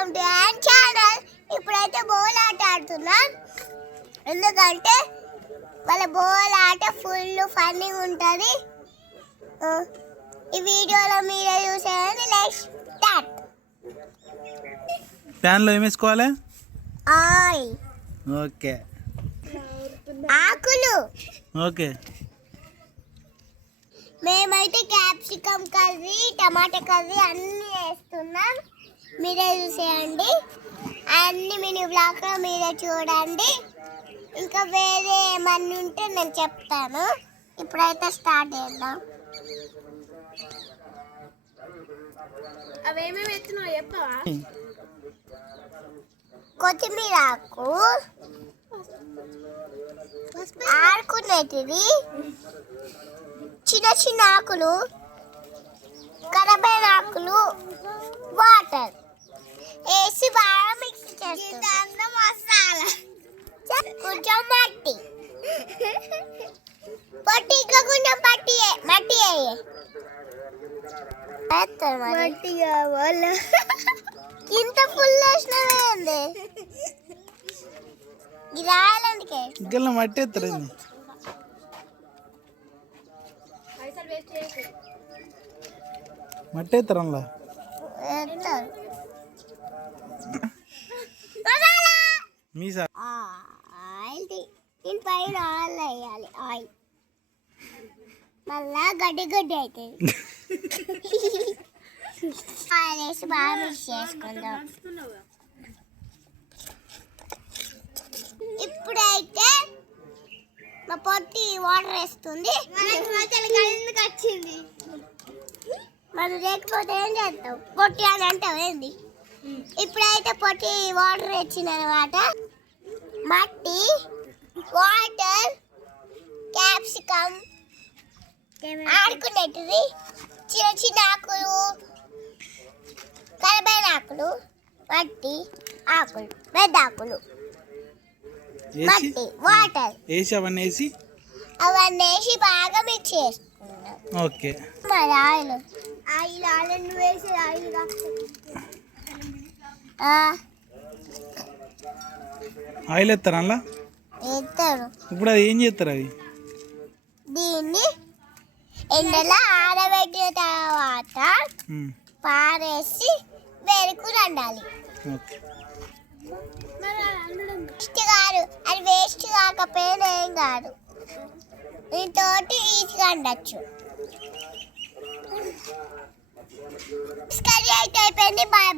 Welcome to our channel. ఇప్పుడైతే బోల్ ఆట ఆడుతున్నాం. ఎందుకంటే వాళ్ళ బోల్ ఆట ఫుల్ ఫన్నీ ఉంటుంది. ఈ వీడియోలో మీరే చూసేయండి. Let's start. ప్యాన్లో ఏం వేసుకోవాలి? ఆయిల్. ఓకే. ఆకులు. ఓకే. మేమైతే క్యాప్సికమ్ కర్రీ, టమాటా కర్రీ అన్నీ వేస్తున్నాం. మీరే చూసేయండి. అన్ని మినీ బ్లాక్లో మీరే చూడండి. ఇంకా వేరే ఏమన్నా ఉంటే నేను చెప్తాను. ఇప్పుడైతే స్టార్ట్ చేద్దాం. అవేమేమి ఎత్తున్నావు చెప్పవా? కొత్తిమీర ఆకు, ఆడుకునేటివి చిన్న చిన్న ఆకులు, కరబైన ఆకులు, వాటర్ వేసి బాగా మిక్స్ చేస్తాం. మసాలా, కొంచెం మట్టి పట్టి, ఇంకా కొంచెం మట్టి మట్టి కావాలి. ఇంత ఫుల్ వేసినవేంది? ఇది రాయాలందుకే ఇంకా మట్టి ఎత్తారు. మట్టి ఎత్తారు అందులో. మీసా ఆయిల్ దీని పైన ఆయిల్ వేయాలి. ఆయిల్ మళ్ళా గడ్డి అవుతుంది. ఆయిల్ వేసి బాగా మిక్స్ చేసుకుందాం. ఇప్పుడైతే మా పొట్టి వాటర్ వేస్తుంది. వచ్చింది మరి లేకపోతే ఏం చేస్తావు? పొట్టి అని అంటావు ఏంది? ఇప్పుడైతే పొట్టి వాటర్ వచ్చిన తర్వాత మట్టి, వాటర్, క్యాప్సికమ్, ఆడుకునేటివి చిన్న చిన్న ఆకులు, కరబైన ఆకులు, మట్టి ఆకులు, పెద్ద ఆకులు, మట్టి, వాటర్ వేసి అవన్నీ వేసి బాగా మిక్స్ చేసుకున్నాం. ఓకే. మరి ఆయిల్ వేసి ఆయిల్ ఆయిల్ ఎత్తారు అందులో. వేస్తారు. ఇప్పుడు అది ఏం చేస్తారు? అది దీన్ని ఎండలో ఆరబెట్టిన తర్వాత పారేసి వేరుకు రండాలి. ఓకే. వేస్ట్ కాదు, అది వేస్ట్ కాకపోయినా ఏం కాదు. దీంతో ఈజీగా వండచ్చు. కర్రీ అయితే అయిపోయింది. బాయ్.